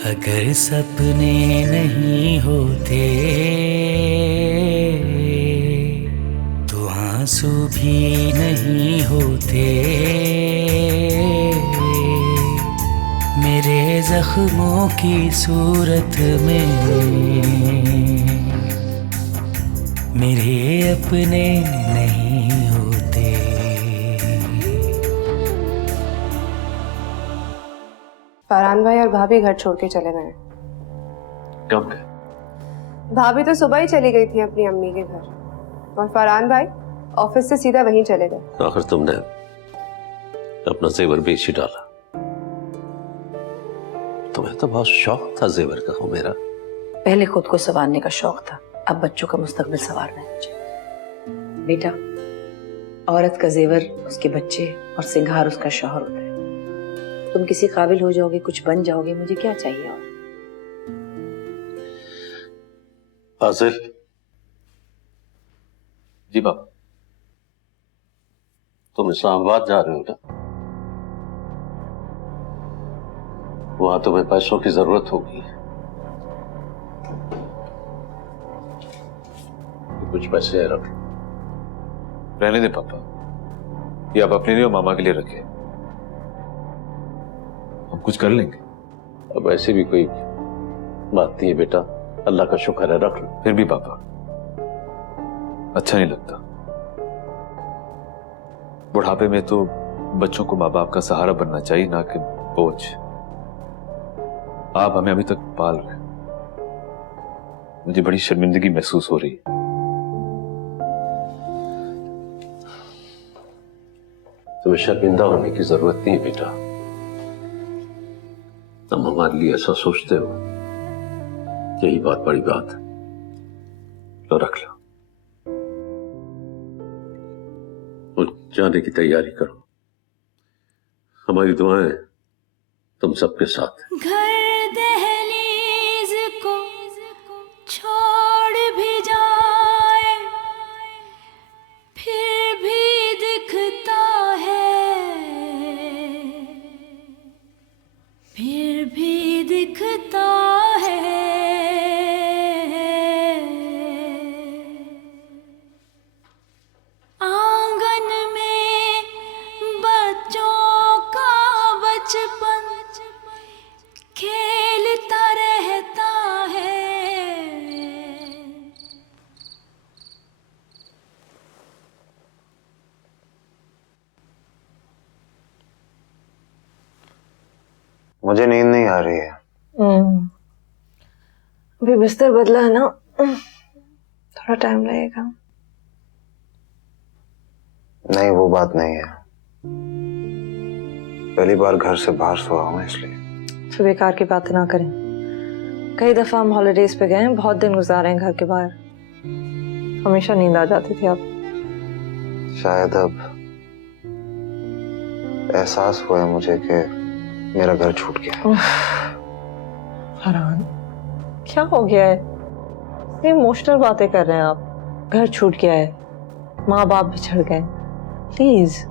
अगर सपने नहीं होते तो आंसू भी नहीं होते। मेरे जख्मों की सूरत में मेरे अपने नहीं होते। फरहान भाई और भाभी घर छोड़ के चले गए। कब गए? भाभी तो सुबह ही चली गई थी अपनी अम्मी के घर, और फरहान भाई ऑफिस से सीधा वहीं चले गए। आखिर तुमने अपना जेवर बेच ही डाला। तुम्हें तो बहुत शौक था जेवर का। हो मेरा पहले खुद को संवारने का शौक था, अब बच्चों का मुस्तकबिल संवारना है मुझे। बेटा, औरत का जेवर उसके बच्चे और सिंगार उसका शौहर होता है। तुम किसी काबिल हो जाओगे, कुछ बन जाओगे, मुझे क्या चाहिए और? फाजिल। जी बाबा। तुम इस्लामाबाद जा रहे हो ना? वहां तुम्हें पैसों की जरूरत होगी। कुछ पैसे रख लो। रहने दे पापा, ये आप अपने लिए और मामा के लिए रखे, हम कुछ कर लेंगे। अब ऐसी भी कोई बात नहीं है बेटा, अल्लाह का शुक्र है, रख लो। फिर भी पापा अच्छा नहीं लगता। बुढ़ापे में तो बच्चों को माँ बाप का सहारा बनना चाहिए, ना कि बोझ। आप हमें अभी तक पाल रहे हैं, मुझे बड़ी शर्मिंदगी महसूस हो रही है। तुम्हें शर्मिंदा होने की जरूरत नहीं है बेटा। तुम हमारे लिए ऐसा सोचते हो, यही बहुत बड़ी बात है। लो रख लो और जाने की तैयारी करो। हमारी दुआएं तुम सबके साथ हैं। घर दहलीज को छोड़ भी जाए फिर भी दिखता है, फिर भी दिखता है। आंगन में बच्चों का बचपन खेलता रहता है। मुझे नींद नहीं आ रही है। अभी बिस्तर बदला है ना, थोड़ा टाइम लगेगा। नहीं, वो बात नहीं है। पहली बार घर से बाहर सोया हूं इसलिए। फिर बेकार की बातें ना करें। कई दफा हम हॉलिडेज पे गए हैं, बहुत दिन गुजारे हैं घर के बाहर, हमेशा नींद आ जाती थी। अब शायद अब एहसास हुआ है मुझे कि मेरा घर छूट गया। फरहान, क्या हो गया है? ये इमोशनल बातें कर रहे हैं आप। घर छूट गया है, माँ बाप बिछड़ गए। प्लीज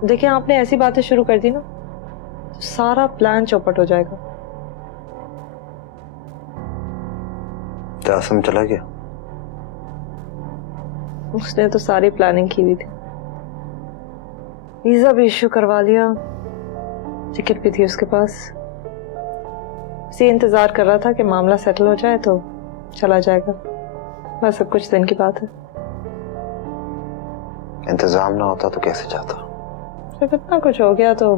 देखिए, आपने ऐसी बातें शुरू कर दी ना तो सारा प्लान चौपट हो जाएगा। जासिम चला गया? उसने तो सारी प्लानिंग की हुई थी, वीजा भी इश्यू करवा लिया, टिकट भी थी उसके पास। उसे इंतजार कर रहा था कि मामला सेटल हो जाए तो चला जाएगा। बस अब कुछ दिन की बात है। इंतजाम ना होता तो कैसे जाता? जब इतना कुछ हो गया तो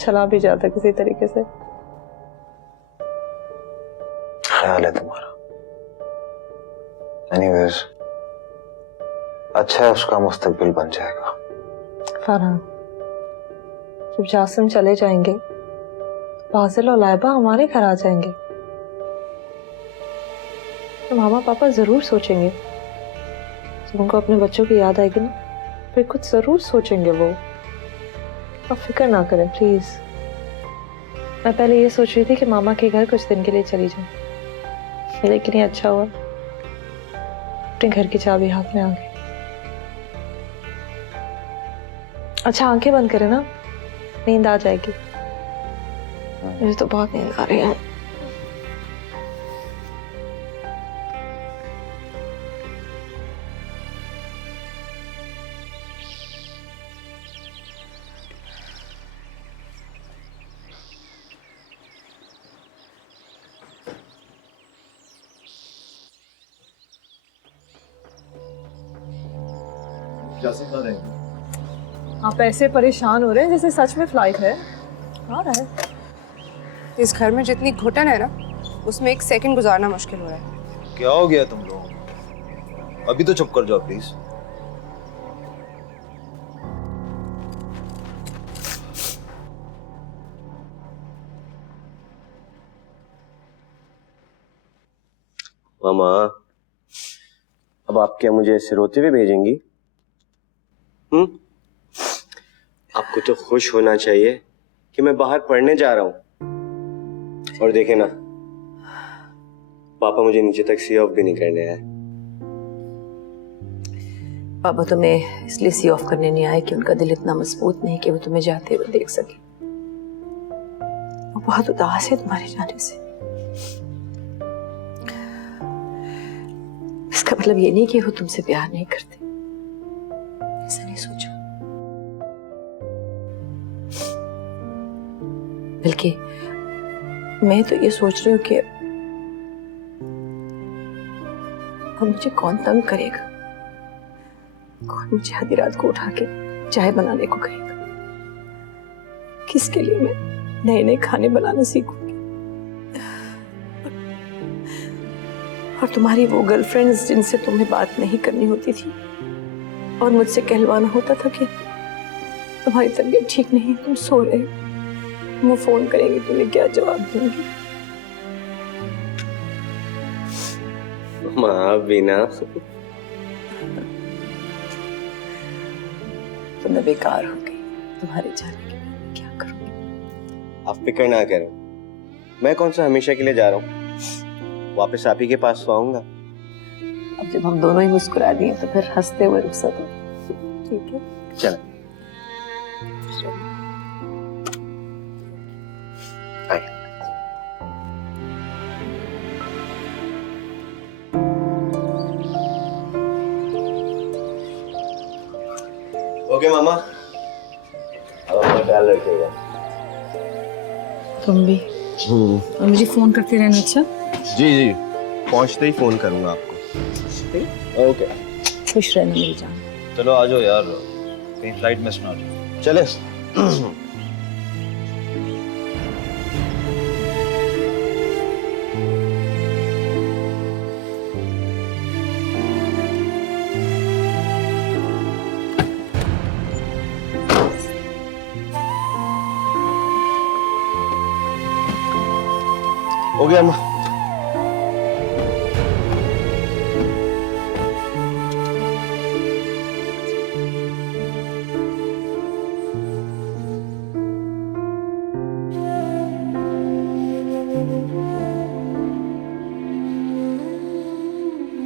चला भी जाता किसी तरीके से। ख्याल है तुम्हारा। एनीवेज, अच्छा है, उसका मुस्तकबिल बन जाएगा। फरहान, जब जासिम चले जाएंगे तो फाजिल और लाइबा हमारे घर आ जाएंगे। तो मामा पापा जरूर सोचेंगे, जब उनको अपने बच्चों की याद आएगी ना, फिर कुछ जरूर सोचेंगे वो। आप फिक्र ना करें प्लीज। मैं पहले ये सोच रही थी कि मामा के घर कुछ दिन के लिए चली जाऊं, लेकिन ये अच्छा हुआ, अपने घर की चाबी हाथ में आ गई। अच्छा, आंखें बंद करें ना, नींद आ जाएगी। मुझे तो बहुत नींद आ रही है। क्या सिखा रहे हैं? आप ऐसे परेशान हो रहे हैं जैसे सच में फ्लाइट है। आ रहा है। इस घर में जितनी घुटन है ना, उसमें एक सेकंड गुजारना मुश्किल हो रहा है। क्या हो गया तुम लोगों को? अभी तो चुप कर जाओ प्लीज। मामा, अब आप क्या मुझे ऐसे रोते हुए भेजेंगी? आपको तो खुश होना चाहिए कि मैं बाहर पढ़ने जा रहा हूं। और देखे ना, पापा मुझे नीचे तक सी ऑफ भी नहीं करने आए। पापा तुम्हें इसलिए सी ऑफ करने नहीं आए कि उनका दिल इतना मजबूत नहीं कि वो तुम्हें जाते हुए देख सके। वो बहुत उदास है तुम्हारे जाने से। इसका मतलब ये नहीं कि वो तुमसे प्यार नहीं करते, ऐसा नहीं सोचो। बल्कि मैं तो ये सोच रही हूँ कि अब मुझे कौन तंग करेगा, कौन मुझे आधी रात को उठा के चाय बनाने को कहेगा, किसके लिए मैं नए नए खाने बनाना सीखूंगी। और तुम्हारी वो गर्लफ्रेंड्स जिनसे तुम्हें बात नहीं करनी होती थी और मुझसे कहलवाना होता था कि तुम्हारी तबीयत ठीक नहीं, तुम सो रहे हो, वो फोन करेंगे, तुम्हें क्या जवाब दूंगी? माँ बिना तो मैं बेकार हो गई तुम्हारे जाने के बाद। मैं क्या करूंगी? आप फिक्र ना करें, मैं कौन सा हमेशा के लिए जा रहा हूँ, वापस आप ही के पास तो आऊंगा। अब जब हम दोनों ही मुस्कुरा दिए तो फिर हंसते हुए रुखसत हो। ठीक है, चल ओके मामा, अब अपना ख्याल रखिएगा। तुम भी। और मुझे फोन करते रहना। अच्छा जी जी, पहुंचते ही फोन करूंगा आपको। ओके, खुश रहना मेरी जान। चलो आ जाओ यार, कहीं फ्लाइट मिस ना हो जाए। चले। हो गया अम्मा।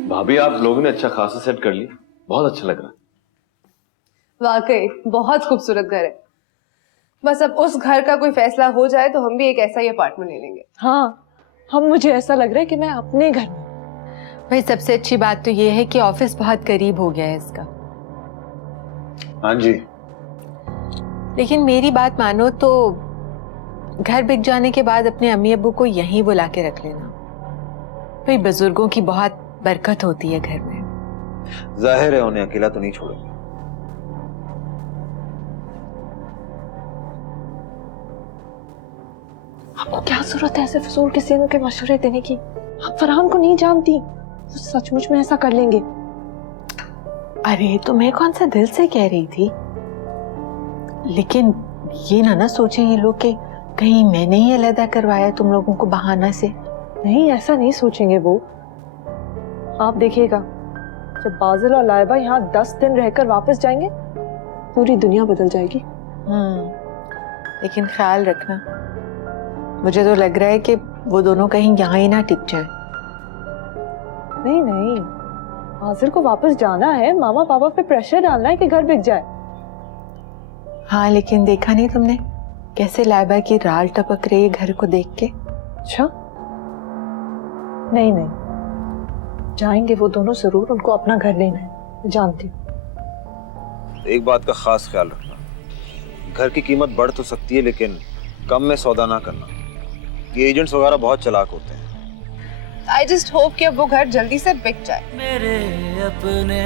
भाभी, आप लोगों ने अच्छा खासा सेट कर ली, बहुत अच्छा लग रहा है। वाकई बहुत खूबसूरत घर है। बस अब उस घर का कोई फैसला हो जाए तो हम भी एक ऐसा ही अपार्टमेंट ले लेंगे। हाँ, हम मुझे ऐसा लग रहा है कि मैं अपने घर में। भाई सबसे अच्छी बात तो ये है कि ऑफिस बहुत करीब हो गया है इसका। हाँ जी। लेकिन मेरी बात मानो तो घर बिक जाने के बाद अपने अम्मी अब्बू को यहीं बुला के रख लेना। भाई बुजुर्गों की बहुत बरकत होती है घर में। जाहिर है उन्हें अकेला तो नहीं छोड़ेंगे। आपको क्या जरूरत है ऐसे फजूल किसी के मशवरे देने की? आप फरहान को नहीं जानती, वो सचमुच में ऐसा कर लेंगे। अरे तो मैं कौन सा दिल से कह रही थी, लेकिन ये ना सोचे ये लोग कि कहीं मैंने ही अलग करवाया तुम लोगों को बहाना से। नहीं, ऐसा नहीं सोचेंगे वो। आप देखिएगा, जब बाजिल और लाइबा यहाँ 10 दिन रहकर वापस जाएंगे, पूरी दुनिया बदल जाएगी। लेकिन ख्याल रखना, मुझे तो लग रहा है कि वो दोनों कहीं यहाँ ही ना टिक जाए। नहीं नहीं, बाजिल को वापस जाना है, मामा पापा पे प्रेशर डालना है कि घर बिक जाए। हाँ, लेकिन देखा नहीं तुमने कैसे लाइबा की राल टपक रही है घर को देख के? अच्छा, नहीं नहीं, जाएंगे वो दोनों जरूर, उनको अपना घर लेना है, मैं जानती हूँ। एक बात का खास ख्याल रखना, घर की कीमत बढ़ तो सकती है लेकिन कम में सौदा ना करना। ये एजेंट्स वगैरह बहुत चालाक होते हैं। आई जस्ट होप कि अब वो घर जल्दी से बिक जाए। मेरे अपने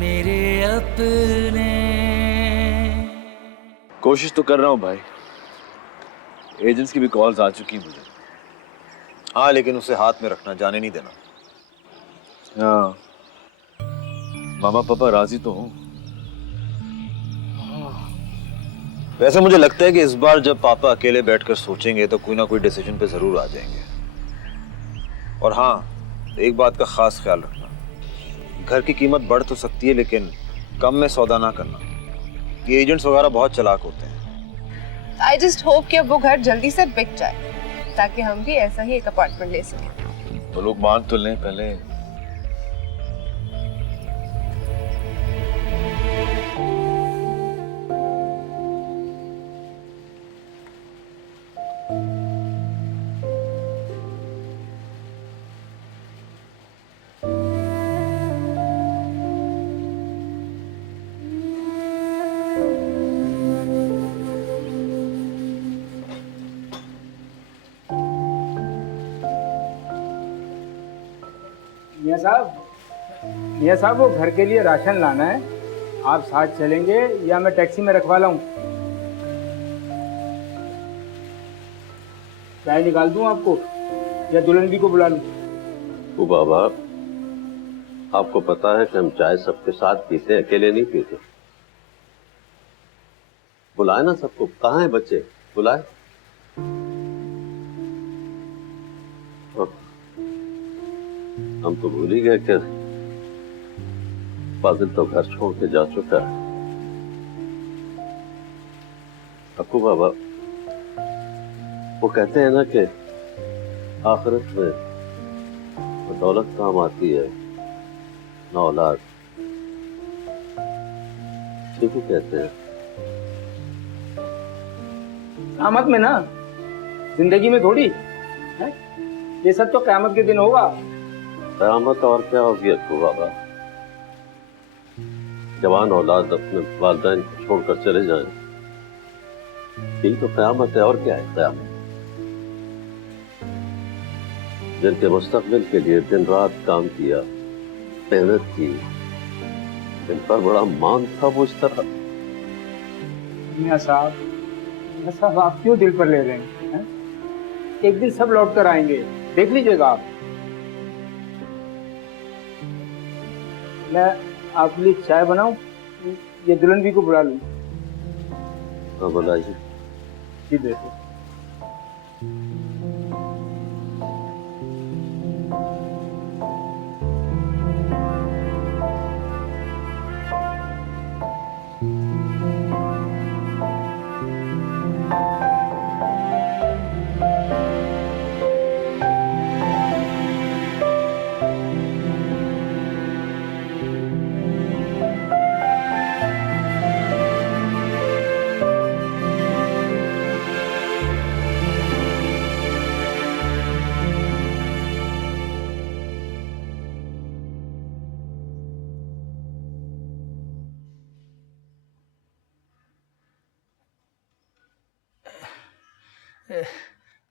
मेरे अपने। कोशिश तो कर रहा हूँ भाई, एजेंट्स की भी कॉल्स आ चुकी हैं मुझे। हाँ, लेकिन उसे हाथ में रखना, जाने नहीं देना। हाँ, मामा पापा राजी तो हूँ। वैसे मुझे लगता है कि इस बार जब पापा अकेले बैठकर सोचेंगे तो कोई ना कोई डिसीजन पे जरूर आ जाएंगे। और हाँ, एक बात का खास ख्याल रखना, घर की कीमत बढ़ तो सकती है लेकिन कम में सौदा ना करना। ये एजेंट्स वगैरह बहुत चालाक होते हैं। आई जस्ट होप कि अब वो घर जल्दी से बिक जाए ताकि हम भी ऐसा ही एक अपार्टमेंट ले सकें। तो लोग मान तो लें पहले। मियां साहब वो घर के लिए राशन लाना है, आप साथ चलेंगे या मैं टैक्सी में रखवा लाऊं? चाय निकाल दूं आपको या दुल्हन को बुला लूं? ओ बाबा, आपको पता है कि हम चाय सबके साथ पीते हैं, अकेले नहीं पीते। बुलाए ना सबको। कहाँ है बच्चे? बुलाए। हम तो भूल ही गए कि फाजिल तो घर छोड़ के जा चुका है। अक्कू बाबा, वो कहते हैं ना कि आखिरत में दौलत काम आती है ना औलाद। ठीक ही कहते हैं। क़यामत में ना, जिंदगी में थोड़ी है? ये सब तो क़यामत के दिन होगा। क़यामत और क्या होगी अक्कू बाबा? जवान औलाद अपने वालिदैन को छोड़कर चले जाएं, यही तो क़यामत है। और क्या है क़यामत? जिनके मुस्तक़बिल के लिए दिन रात काम किया, मेहनत की, जिन पर बड़ा मान था, वो इस तरह। मियां साहब आप क्यों दिल पर ले रहे हैं? एक दिन सब लौट कर आएंगे, देख लीजिएगा आप। मैं आपके लिए चाय बनाऊं या दुल्हन भी को बुला लूं? हाँ, बुलाइए। जी देखो।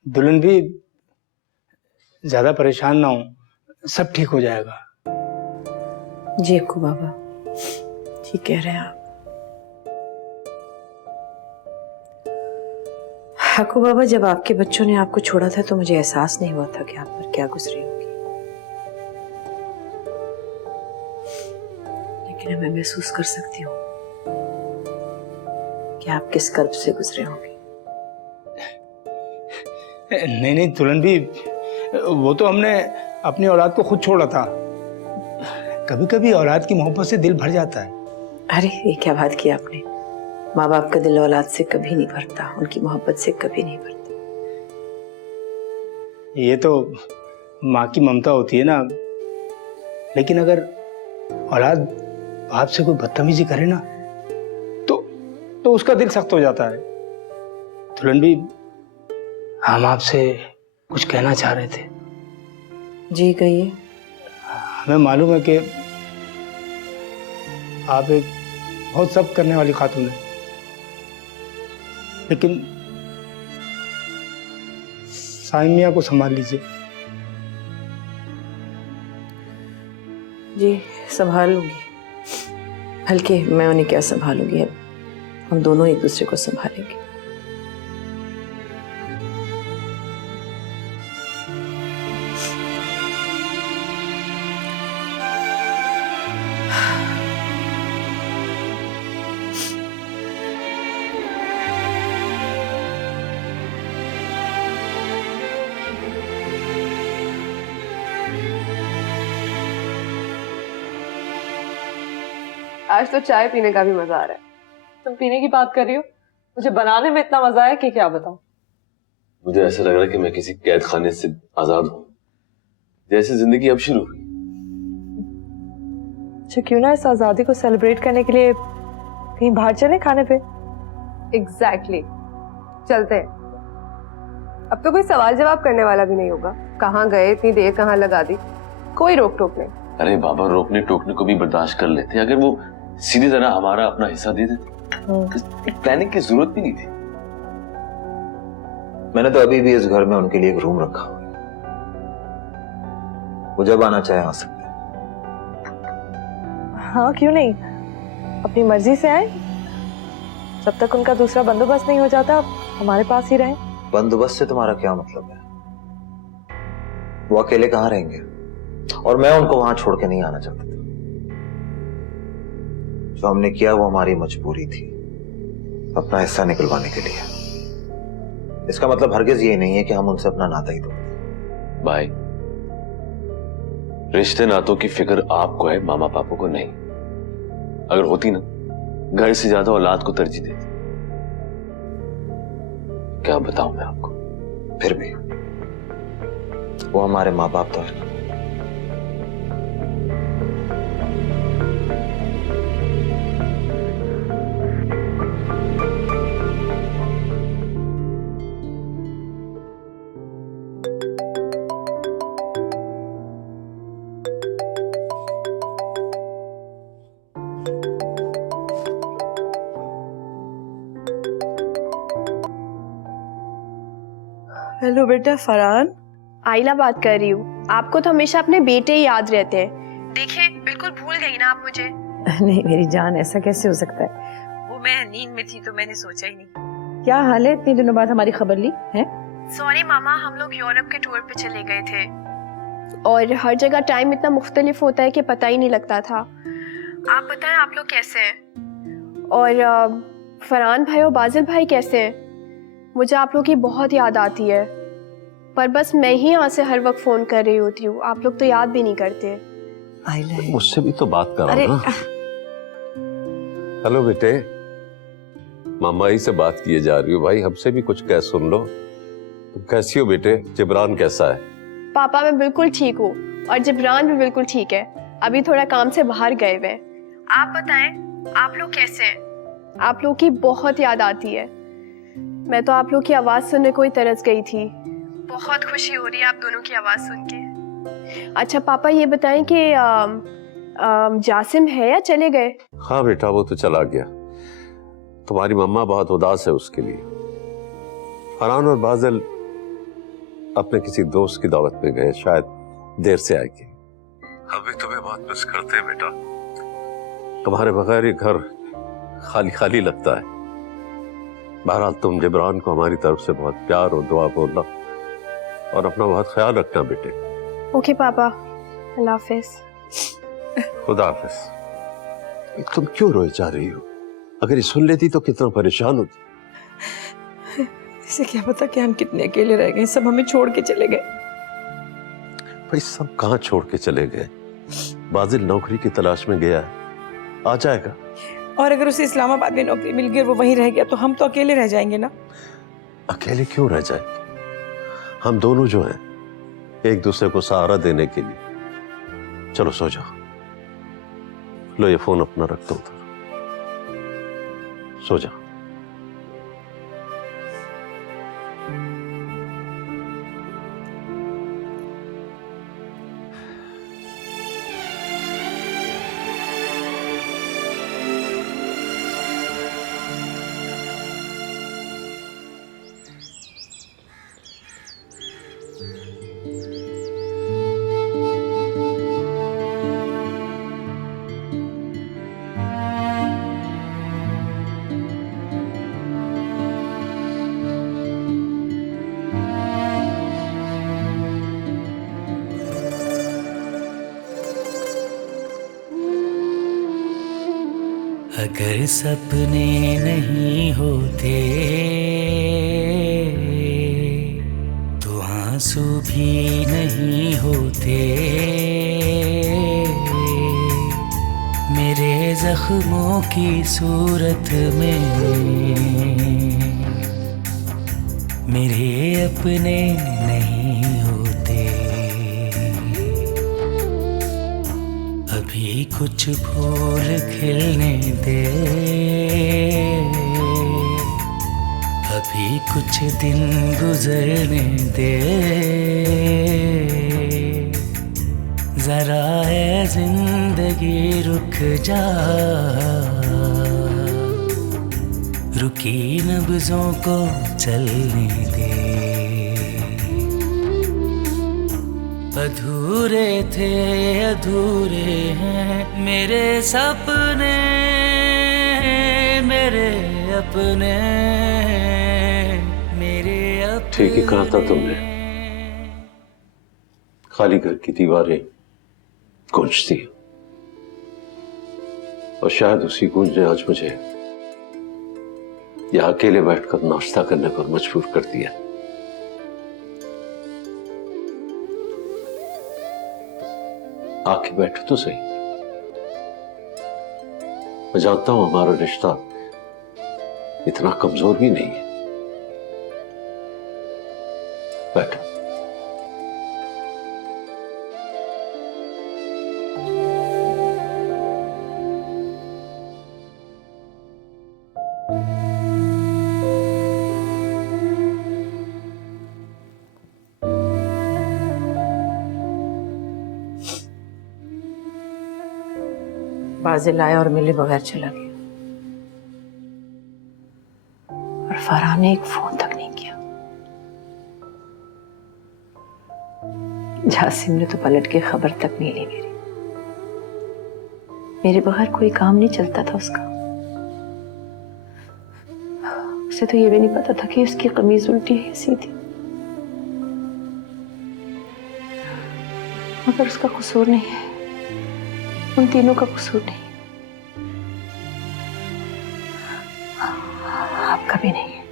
दुल्हन भी ज्यादा परेशान ना हो, सब ठीक हो जाएगा। जी अक्कू बाबा, ठीक कह रहे हैं आप। अक्कू बाबा, जब आपके बच्चों ने आपको छोड़ा था तो मुझे एहसास नहीं हुआ था कि आप पर क्या गुजरी होगी, लेकिन अब मैं महसूस कर सकती हूँ कि आप किस कर्ब से गुजरे होंगे। नहीं दुल्हन भी, वो तो हमने अपनी औलाद को खुद छोड़ा था। कभी कभी औलाद की मोहब्बत से दिल भर जाता है। अरे ये क्या बात की आपने? माँ बाप का दिल औलाद से कभी नहीं भरता, उनकी मोहब्बत से कभी नहीं भरता। ये तो माँ की ममता होती है ना, लेकिन अगर औलाद बाप से कोई बदतमीजी करे ना तो उसका दिल सख्त हो जाता है। दुल्हन भी, हम आपसे कुछ कहना चाह रहे थे। जी कहिए। हमें मालूम है कि आप एक बहुत सब्र करने वाली खातून है, लेकिन साइमिया को संभाल लीजिए। जी संभाल लूंगी, बल्कि मैं उन्हें क्या संभालूंगी, अब हम दोनों एक दूसरे को संभालेंगे। आज तो चाय पीने का भी मजा आ रहा है। तुम पीने की बात कर रही हो, मुझे बनाने में इतना मजा है कि क्या बताऊं। मुझे ऐसा लग रहा है कि मैं किसी कैद खाने से आजाद हूँ, जैसे जिंदगी अब शुरू हुई। अच्छा, क्यों ना इस आजादी को सेलिब्रेट करने के लिए कहीं बाहर चले खाने पे? एग्जैक्टली चलते हैं। अब तो कोई सवाल जवाब करने वाला भी नहीं होगा। कहाँ गए, इतनी देर कहाँ लगा दी, कोई रोक टोक नहीं। अरे बाबा, रोकने टोकने को भी बर्दाश्त कर लेते अगर वो सीधी तरह हमारा अपना हिस्सा दे देते। प्लानिंग की जरूरत भी नहीं थी। मैंने तो अभी भी इस घर में उनके लिए एक रूम रखा हुआ है, वो जब आना चाहे आ सकते हैं। हाँ क्यों नहीं, अपनी मर्जी से आए। जब तक उनका दूसरा बंदोबस्त नहीं हो जाता हमारे पास ही रहे। बंदोबस्त से तुम्हारा क्या मतलब है? वो अकेले कहाँ रहेंगे, और मैं उनको वहां छोड़ के नहीं आना चाहता था। जो हमने किया वो हमारी मजबूरी थी, अपना हिस्सा निकलवाने के लिए। इसका मतलब हरगिज ये नहीं है कि हम उनसे अपना नाता ही तोड़ दें। भाई, रिश्ते नातों की फिक्र आपको है, मामा पापा को नहीं। अगर होती ना, घर से ज्यादा औलाद को तरजीह देती। क्या बताऊं मैं आपको। फिर भी वो हमारे माँ बाप तो है। हेलो बेटा फरहान। आइला बात कर रही हूँ। आपको तो हमेशा अपने बेटे ही याद रहते हैं। देखिए, बिल्कुल भूल गई ना आप मुझे। नहीं मेरी जान, ऐसा कैसे हो सकता है? वो मैं नींद में थी तो मैंने सोचा ही नहीं। क्या हाल है? इतने दिनों बाद हमारी खबर ली है? सॉरी मामा, हम लोग यूरोप के टूर पे चले गए थे और हर जगह टाइम इतना मुख्तलिफ होता है कि पता ही नहीं लगता था। आप बताएं, आप लोग कैसे हैं? और फरहान भाई और बाजिल भाई कैसे हैं? मुझे आप लोग की बहुत याद आती है, पर बस मैं ही यहाँ से हर वक्त फोन कर रही होती हूँ। आप लोग तो याद भी नहीं करते। मुझसे भी तो बात कर अरे रहा हूं ना। हेलो बेटे, मामा ही से बात किए जा रही हो। भाई हमसे भी कुछ कह सुन लो। तुम कैसी हो बेटे? जिब्रान कैसा है? पापा मैं बिल्कुल ठीक हूँ और जिब्रान भी बिल्कुल ठीक है। अभी थोड़ा काम से बाहर गए हुए। आप बताएं, आप लोग कैसे हैं? आप लोग की बहुत याद आती है। मैं तो आप लोग की आवाज़ सुनने को ही तरस गई थी। बहुत खुशी हो रही है आप दोनों की आवाज़ सुन के। अच्छा पापा, ये बताएं कि जासिम है या चले गए? हाँ बेटा, वो तो चला गया। तुम्हारी मम्मा बहुत उदास है उसके लिए। फरहान और बादल अपने किसी दोस्त की दावत में गए, शायद देर से आएंगे। हम भी तुम्हें बहुत मिस करते हैं बेटा। तुम्हारे बगैर ये घर खाली खाली लगता है। बहरहाल तुम जिब्रान को हमारी तरफ से बहुत प्यार और दुआ बोलना और अपना बहुत ख्याल रखना बेटे। ओके पापा, अल्लाह हाफिज। खुदा हाफिज। तुम क्यों रोए जा रही हो? अगर ये सुन लेती तो कितना परेशान होती। इसे क्या पता कि हम कितने अकेले रह गए, सब हमें छोड़ के चले गए। भाई सब कहाँ छोड़ के चले गए? बाजिल नौकरी की तलाश में गया है, आ जाएगा। और अगर उसे इस्लामाबाद में नौकरी मिल गई और वो वहीं रह गया तो हम तो अकेले रह जाएंगे ना। अकेले क्यों रह जाएंगे? हम दोनों जो हैं, एक दूसरे को सहारा देने के लिए। चलो सो जाओ। लो ये फोन अपना रख दो उधर, सो जाओ। अगर सपने नहीं होते तो आंसू भी नहीं होते। मेरे जख्मों की सूरत में मेरे अपने नहीं होते। अभी कुछ फूल खिलने दे, अभी कुछ दिन गुजरने दे। जरा है जिंदगी रुक जा, रुकी नब्जों को चलने दे। अधूरे थे अधूरे हैं मेरे सपने, मेरे अपने, मेरे अपने। ठीक ही कहा था तुमने, खाली घर की दीवारें गूंजती हैं और शायद उसी गूंज ने आज मुझे यहां अकेले बैठकर नाश्ता करने पर मजबूर कर दिया। आके बैठो तो सही। मैं जानता हूं हमारा रिश्ता इतना कमजोर भी नहीं है। बैठो। बाजिल आया और मिले बगैर चला गया, और फरहान ने एक फोन तक नहीं किया। जासिम ने तो पलट के खबर तक नहीं ली मेरी। मेरे बगैर कोई काम नहीं चलता था उसका। उसे तो ये भी नहीं पता था कि उसकी कमीज उल्टी है सीधी। मगर उसका कसूर नहीं है, उन तीनों का कसूर नहीं, आपका भी नहीं है।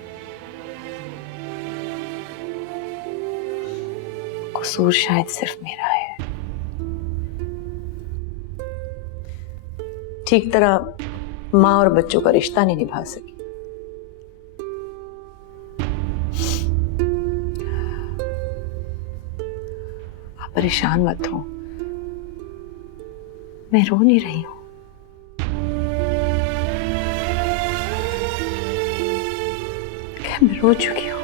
कसूर शायद सिर्फ मेरा है। ठीक तरह माँ और बच्चों का रिश्ता नहीं निभा सकी। आप परेशान मत हो, मैं रो नहीं रही हूं। मैं रो चुकी हूं,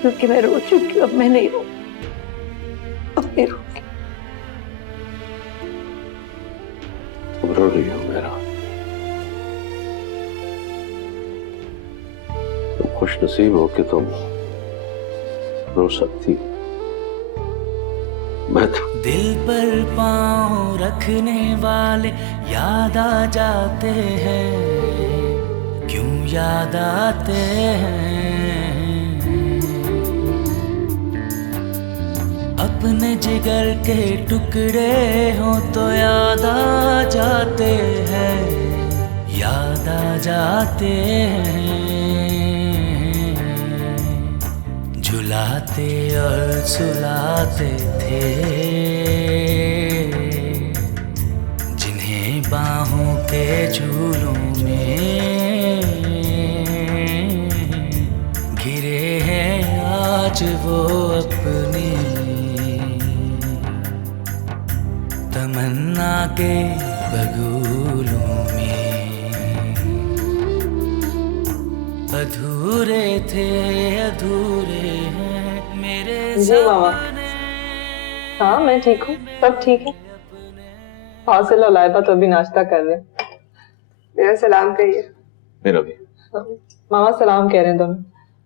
क्योंकि मैं रो चुकी हूं। अब मैं नहीं रो, अब नहीं रोऊंगी। तुम रो रही हो मेरा, तुम खुश नसीब हो कि तुम रो सकती। मैं तो दिल पर पाँव रखने वाले याद आ जाते हैं, क्यों याद आते हैं। अपने जिगर के टुकड़े हो तो याद आ जाते हैं, याद आ जाते हैं। झुलाते और सुलाते थे जिन्हें बाहों के झूलों में, घिरे हैं आज वो अपनी तमन्ना के बगुलों में। अधूरे थे अधूरे हैं मेरे जी मामा। हाँ मैं ठीक हूँ, सब ठीक है। फासिल और लाइबा तो अभी नाश्ता कर रहे हैं। मेरा सलाम कहिए। मेरा भी। मामा सलाम कह रहे हैं दोनों।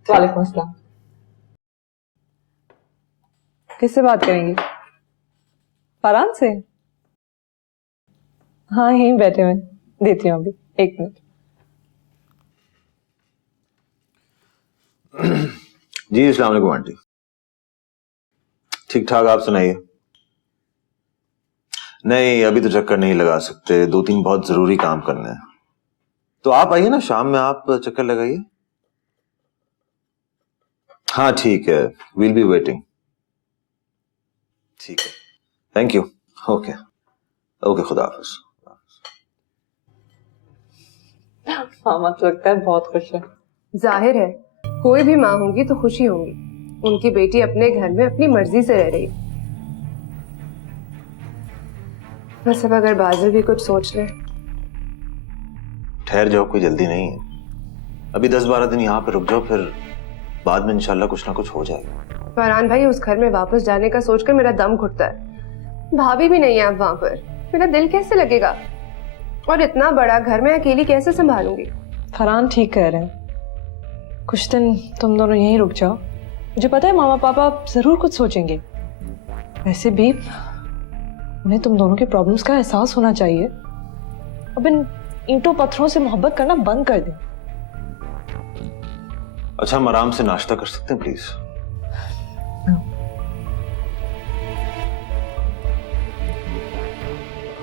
वालेकुम अस्सलाम। किससे बात करेंगी? फरहान से? हाँ यहीं बैठे हुए, देती हूँ अभी, एक मिनट। जी अस्सलाम वालेकुम आंटी। ठीक ठाक, आप सुनाइए। नहीं, अभी तो चक्कर नहीं लगा सकते, 2-3 बहुत जरूरी काम करने हैं। तो आप आइए ना, शाम में आप चक्कर लगाइए। हाँ ठीक है, वील बी वेटिंग। ठीक है, थैंक यू। ओके ओके, खुदा हाफिज। मामा तो लगता है बहुत खुश है। जाहिर है, कोई भी माँ होगी तो खुशी होंगी। उनकी बेटी अपने घर में अपनी मर्जी से रह रही है। बस अब अगर बाजिल भी कुछ सोच ले। ठहर जाओ, कोई जल्दी नहीं है। अभी 10-12 दिन यहाँ पे रुक जाओ, फिर बाद में इंशाल्लाह कुछ ना कुछ हो जाएगा। फरहान भाई, उस घर में वापस जाने का सोचकर मेरा दम घुटता है। भाभी भी नहीं है अब वहां पर, मेरा दिल कैसे लगेगा? और इतना बड़ा घर में अकेली कैसे संभालूंगी? फरहान ठीक कह रहे हैं, कुछ दिन तुम दोनों यहीं रुक जाओ। मुझे पता है मामा पापा जरूर कुछ सोचेंगे। वैसे भी उन्हें तुम दोनों के प्रॉब्लम्स का एहसास होना चाहिए। अब इन ईंटों पत्थरों से मोहब्बत करना बंद कर दें। अच्छा, हम आराम से नाश्ता कर सकते हैं प्लीज?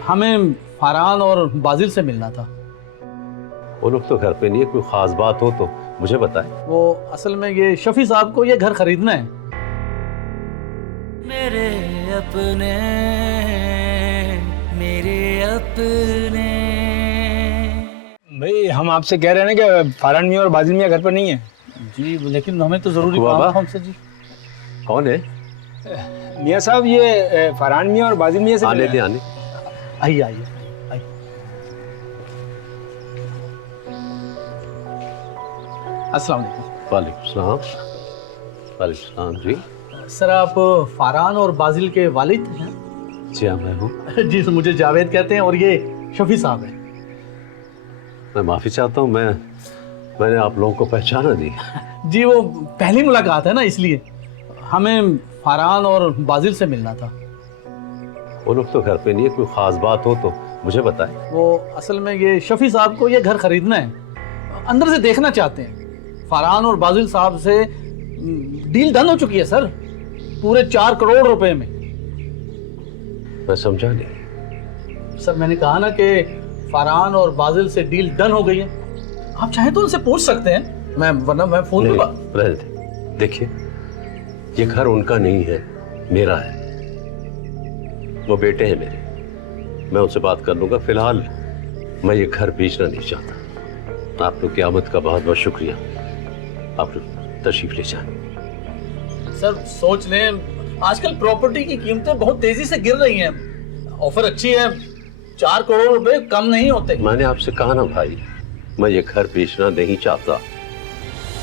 हमें फरहान और बाजिल से मिलना था। वो लोग तो घर पे नहीं है, कोई खास बात हो तो मुझे बताए। वो असल में ये शफी साहब को ये घर खरीदना है। मेरे अपने, मेरे अपने। भाई हम आपसे कह रहे हैं ना कि फरहान मियां और बाजिल मियां घर पर नहीं है। जी, लेकिन हमें तो जरूरी बाबा। काम था उनसे। जी कौन है? मियां साहब, ये फरहान मियां और बाजिल मियां से आने मिलना दे, है। आने। आइए आइए आइए। अस्सलाम वालेकुम। वालेकुम सलाम। वालेकुम सलाम जी। सर, आप फरहान और बाजिल के वालिद हैं? जी हाँ, मैं हूँ। जी, मुझे जावेद कहते हैं और ये शफी साहब हैं। मैं माफी चाहता हूँ, मैंने आप लोगों को पहचाना नहीं। जी, वो पहली मुलाकात है ना, इसलिए हमें फरहान और बाजिल से मिलना था। वो लोग तो घर पे नहीं है, कोई खास बात हो तो मुझे बताए। वो असल में ये शफी साहब को ये घर खरीदना है, अंदर से देखना चाहते हैं। फरहान और बाजिल साहब से डील डन हो चुकी है सर, पूरे 4 करोड़ रुपए में। मैं समझा नहीं। सर, मैंने कहा ना कि फरहान और बाजिल से डील डन हो गई है। आप चाहें तो उनसे पूछ सकते हैं, वरना मैं फोन नहीं, पे रहने दे। देखिए, ये घर उनका नहीं है, मेरा है। वो बेटे हैं मेरे, मैं उनसे बात कर लूंगा। फिलहाल मैं ये घर बेचना नहीं चाहता। आप लोग की आमद का बहुत बहुत शुक्रिया। आप लोग तशरीफ ले जाएं। सर, सोच लें, आजकल प्रॉपर्टी की कीमतें बहुत तेजी से गिर रही हैं। ऑफर अच्छी है, 4 करोड़ रुपए कम नहीं होते। मैंने आपसे कहा ना भाई, मैं ये घर बेचना नहीं चाहता।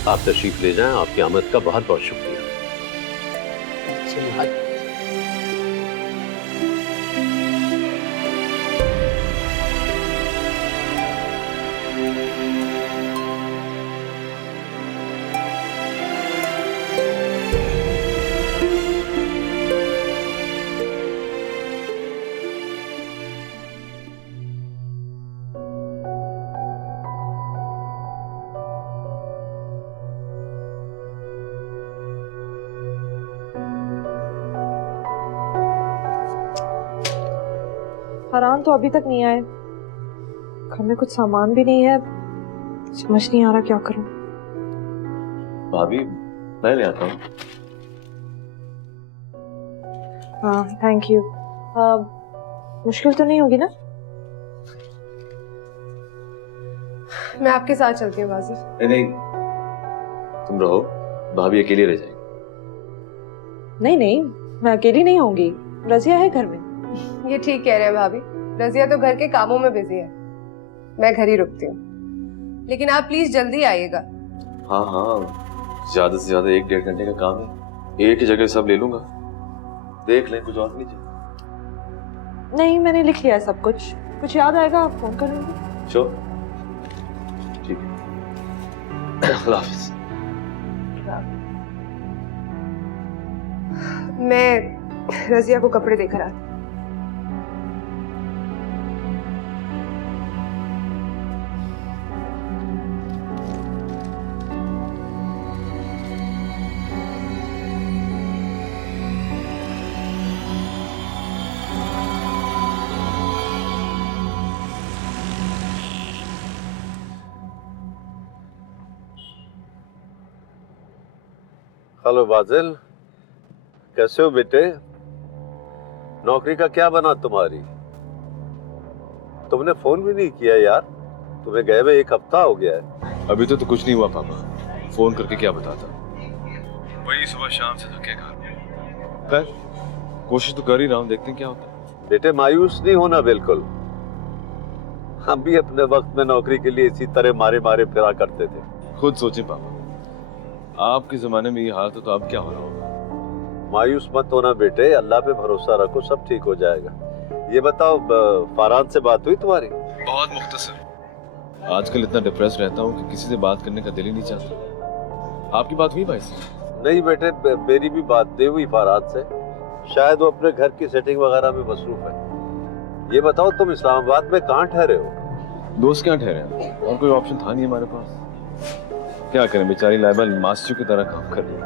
आप तशरीफ ले जाएं। आपकी आमद का बहुत बहुत शुक्रिया। फरहान तो अभी तक नहीं आए। घर में कुछ सामान भी नहीं है, समझ नहीं आ रहा क्या करूं। भाभी, मैं ले आता हूँ। हाँ, थैंक यू। मुश्किल तो नहीं होगी ना? मैं आपके साथ चलती हूँ बाजिल। नहीं, तुम रहो, भाभी अकेली रह जाएगी। नहीं नहीं, मैं अकेली नहीं होंगी, रजिया है घर में। ये ठीक कह रहे हैं भाभी, रजिया तो घर के कामों में बिजी है। मैं घर ही रुकती हूँ, लेकिन आप प्लीज जल्दी आइएगा। हाँ हाँ, ज्यादा से ज्यादा 1-1.5 घंटे का काम है, एक ही जगह सब ले लूंगा। देख लें, कुछ और लीजिए। नहीं, मैंने लिख लिया है सब कुछ। कुछ याद आएगा आप फोन करेंगे? श्योर, ठीक है। अल्लाह हाफिज। मैं रजिया को कपड़े देकर आती। हेलो बाजिल, कैसे हो बेटे? नौकरी का क्या बना तुम्हारी? तुमने फोन भी नहीं किया यार, तुम्हें गए हुए 1 हफ्ता हो गया है। अभी तो कुछ नहीं हुआ पापा, फोन करके क्या बताता, वही सुबह शाम से थके घर। खैर कोशिश तो कर ही रहा हूँ, देखते हैं क्या होता है। बेटे मायूस नहीं होना बिल्कुल, हम भी अपने वक्त में नौकरी के लिए इसी तरह मारे मारे फिरा करते थे। खुद सोचें पापा, आपके जमाने में ये हालत है तो अब क्या हो रहा होगा। मायूस मत होना बेटे, अल्लाह पे भरोसा रखो, सब ठीक हो जाएगा। ये बताओ फरहान से बात हुई तुम्हारी? बहुत मुख्तसर, आजकल इतना डिप्रेस रहता हूँ कि किसी से बात करने का दिल ही नहीं चाहता। आपकी बात हुई भाई से? नहीं बेटे, मेरी भी बात नहीं हुई फरहान से, शायद वो अपने घर की सेटिंग वगैरह में मसरूफ है। ये बताओ तुम इस्लामाबाद में कहाँ ठहरे हो? दोस्त क्या ठहरे हैं, और कोई ऑप्शन था नहीं हमारे पास। क्या करें, बेचारी लाइबा मास्टर की तरह काम कर रही है,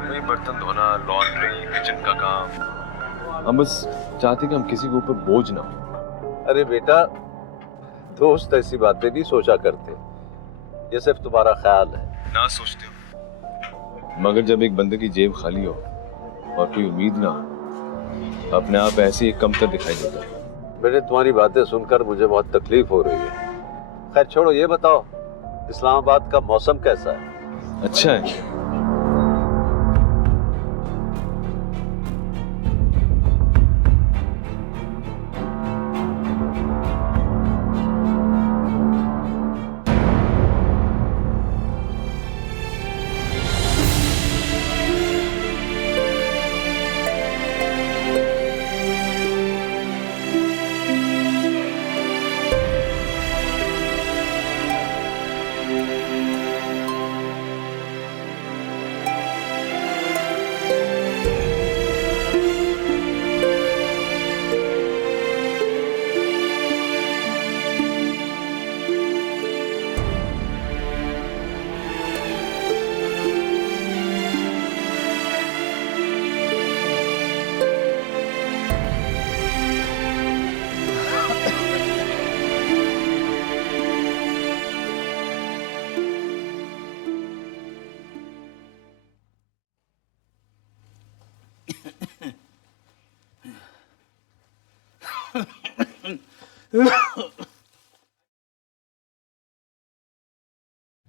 वही बर्तन धोना, लॉन्ड्री, किचन का काम। हम बस चाहते कि हम किसी के ऊपर बोझ ना हो। अरे बेटा, दोस्त ऐसी बातें नहीं सोचा करते, ये सिर्फ तुम्हारा ख्याल है। ना सोचते हो, मगर जब एक बंदे की जेब खाली हो और कोई उम्मीद ना हो, अपने आप ऐसे ही कमतर दिखाई देता है। बेटे तुम्हारी बातें सुनकर मुझे बहुत तकलीफ हो रही है। खैर छोड़ो, ये बताओ इस्लामाबाद का मौसम कैसा है? अच्छा है।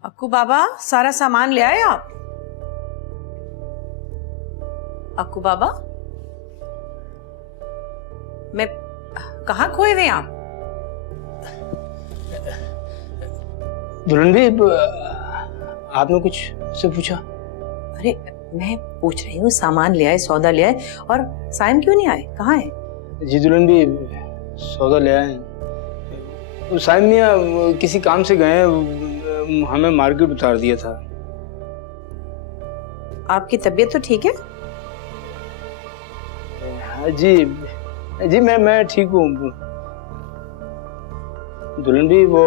अक्कू बाबा, सारा सामान ले आए आप? अक्कू बाबा, मैं कहाँ खोए हुए आप? दुल्हन भी, आपने कुछ से पूछा? अरे मैं पूछ रही हूँ, सामान ले आए, सौदा ले आए, और साइम क्यों नहीं आए? कहाँ है? जी दुल्हन भी, सौदा ले आए। साइम मियाँ किसी काम से गए हैं, हमें मार्केट उतार दिया था। आपकी तबीयत तो ठीक है? जी जी, मैं ठीक हूँ। दुल्हन भी, वो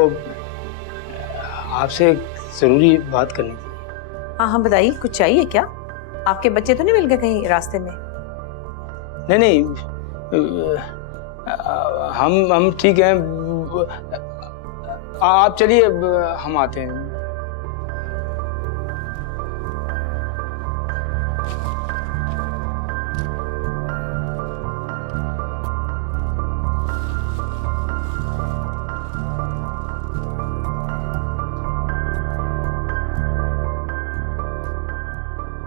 आपसे जरूरी बात करनी थी। हाँ हाँ बताइए, कुछ चाहिए क्या? आपके बच्चे तो नहीं मिल गए कहीं रास्ते में? नहीं नहीं, हम ठीक हैं। आप चलिए, हम आते हैं।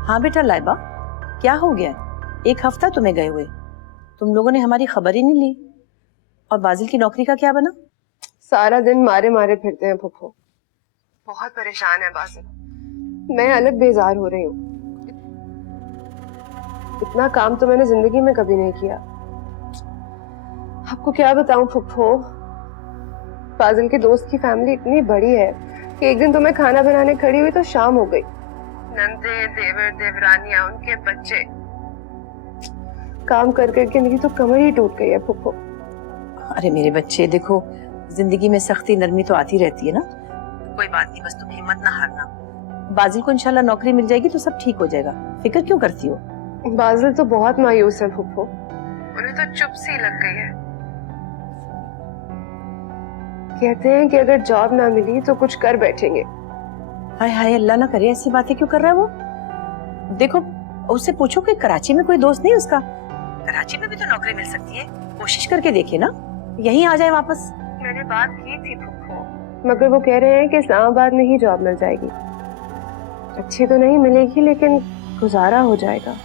हाँ बेटा लाइबा, क्या हो गया? 1 हफ्ता तुम्हें गए हुए, तुम लोगों ने हमारी खबर ही नहीं ली। और बाजिल की नौकरी का क्या बना? सारा दिन मारे मारे फिरते हैं फुफ्फो, बहुत परेशान है बाजिल। मैं अलग बेजार हो रही हूँ, इतना काम तो मैंने जिंदगी में कभी नहीं किया। आपको क्या बताऊं फुफ्फो, बाजिल के दोस्त की फैमिली इतनी बड़ी है कि एक दिन तो मैं खाना बनाने खड़ी हुई तो शाम हो गई। नंदे, देवर, देवरानियां, उनके बच्चे, काम कर करके मेरी तो कमर ही टूट गई है फुफ्फो। अरे मेरे बच्चे, देखो जिंदगी में सख्ती नरमी तो आती रहती है ना, कोई बात नहीं, बस तुम हिम्मत ना हारना। बाजिल को इंशाल्लाह नौकरी मिल जाएगी तो सब ठीक हो जाएगा, फिक्र क्यों करती हो? बाजिल तो बहुत मायूस है फुफ्फो, उन्हें तो चुप सी लग गई है। कहते हैं कि अगर जॉब ना मिली तो कुछ कर बैठेंगे। हाय हाय, अल्लाह ना करे, ऐसी बातें क्यों कर रहा है वो? देखो उससे पूछो कि कराची में कोई दोस्त नहीं उसका। कराची में भी तो नौकरी मिल सकती है, कोशिश करके देखिए ना, यहीं आ जाए वापस। मैंने बात की थी फूफो, मगर वो कह रहे हैं कि इस्लामाबाद में ही जॉब मिल जाएगी। अच्छी तो नहीं मिलेगी लेकिन गुजारा हो जाएगा।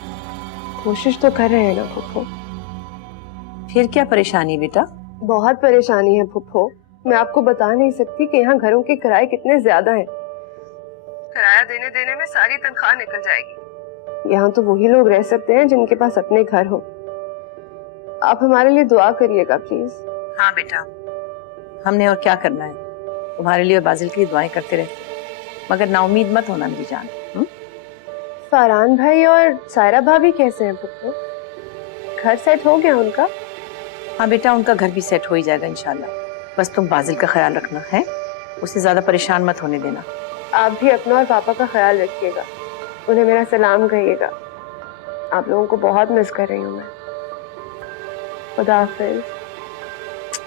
कोशिश तो कर रहे हैं ना फूफो। फिर क्या परेशानी बेटा? बहुत परेशानी है फूफो, मैं आपको बता नहीं सकती कि यहाँ घरों के किराए कितने ज्यादा हैं। किराया देने देने में सारी तनख्वाह निकल जाएगी। यहाँ तो वही लोग रह सकते हैं जिनके पास अपने घर हो। आप हमारे लिए दुआ करिएगा प्लीज। हाँ बेटा, हमने और क्या करना है, तुम्हारे लिए और बाजिल की दुआएं करते रहते, मगर नाउमीद मत होना मेरी जान। फरहान भाई और सायरा भाभी कैसे हैं फूफो? घर सेट हो गया उनका? हाँ बेटा, उनका घर भी सेट हो ही जाएगा इंशाल्लाह। बस तुम बाजिल का ख्याल रखना है, उसे ज्यादा परेशान मत होने देना। आप भी अपना और पापा का ख्याल रखिएगा, उन्हें मेरा सलाम कहिएगा। आप लोगों को बहुत मिस कर रही हूँ मैं। खुदा हाफिज।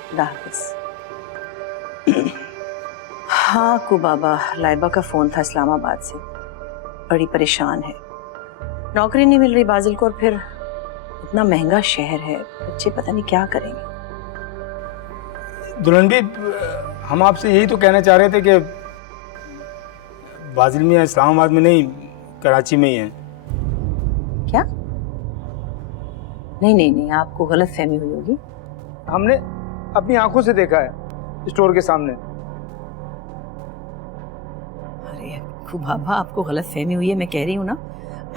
खुदा हाफिज। हाँ को बाबा, लाइबा का फोन था इस्लामाबाद से, बड़ी परेशान है, नौकरी नहीं मिल रही बाजिल को, और फिर इतना महंगा शहर है, बच्चे पता नहीं क्या करेंगे। दुल्हन भी, हम आपसे यही तो कहना चाह रहे थे कि बाजिल में इस्लामाबाद में नहीं, कराची में ही है। क्या? नहीं नहीं नहीं, आपको गलत फहमी हुई होगी। हमने अपनी आंखों से देखा है स्टोर के सामने। अरे खूब बाबा, आपको गलत फहमी हुई है, मैं कह रही हूँ ना,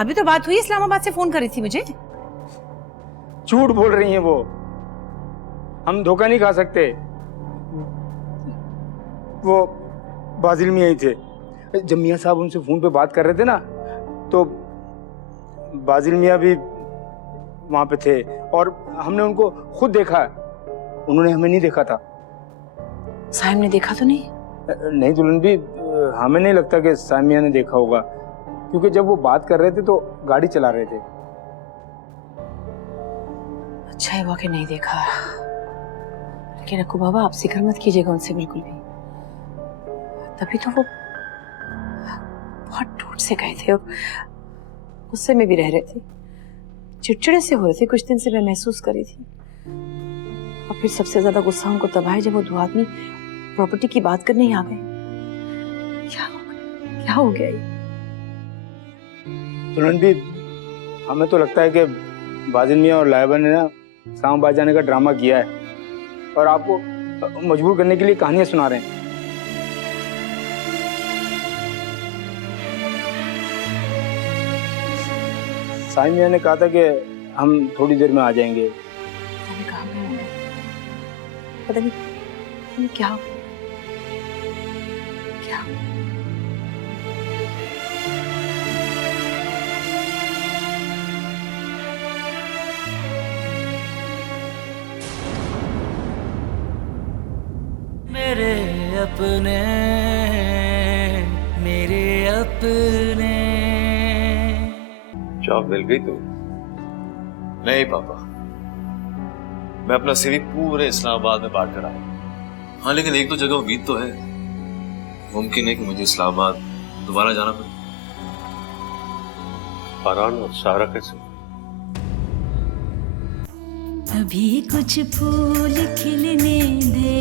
अभी तो बात हुई, इस्लामाबाद से फोन करी थी मुझे। झूठ बोल रही हैं वो, हम धोखा नहीं खा सकते। वो बाजिल में ही थे। जब मियाँ साहब उनसे फोन पे बात कर रहे थे ना, तो बाजिल मियाँ भी वहां पे थे और हमने उनको खुद देखा है, उन्होंने हमें नहीं देखा था। साहिब ने देखा तो नहीं? नहीं दुल्हन भी, हमें नहीं लगता कि सामिया ने देखा होगा, क्योंकि जब वो बात कर रहे थे तो गाड़ी चला रहे थे। अच्छा है हुआ कि नहीं देखा, लेकिन रखो बाबा, आप फिक्र मत कीजिएगा उनसे बिल्कुल भी। तभी तो वो बहुत टूट से गए थे और गुस्से में भी रह रहे थे, चिड़चिड़े से हो रहे थे, कुछ दिन से मैं महसूस कर रही थी। और फिर सबसे ज्यादा गुस्सा उनको तब आया जब वो दो आदमी प्रॉपर्टी की बात करने ही आ गए। क्या हो गया ये? दुल्हन भी, हमें तो लगता है कि बाजिल मियाँ और लाइबा ने ना इस्लामाबाद जाने का ड्रामा किया है और आपको मजबूर करने के लिए कहानियां सुना रहे हैं। साहिब मियाँ ने कहा था कि हम थोड़ी देर में आ जाएंगे। पता नहीं क्या क्या मेरे अपने, मेरे अपने। जॉब मिल गई तो? नहीं पापा, मैं अपना सीवी पूरे इस्लामाबाद में बांट कर आया। हाँ लेकिन एक दो जगह उम्मीद तो है, मुमकिन है कि मुझे इस्लामाबाद दोबारा जाना पड़े। फरहान और सारा कैसे? अभी कुछ फूल खिलने दे,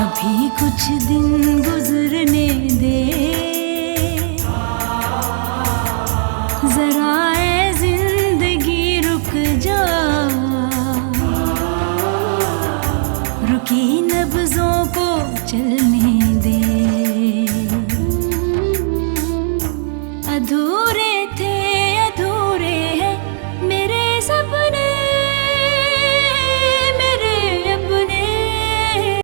अभी कुछ दिन गुजरने दे, जरा ए जिंदगी रुक जा, रुकी नब्जों को चलने दे, अधूरे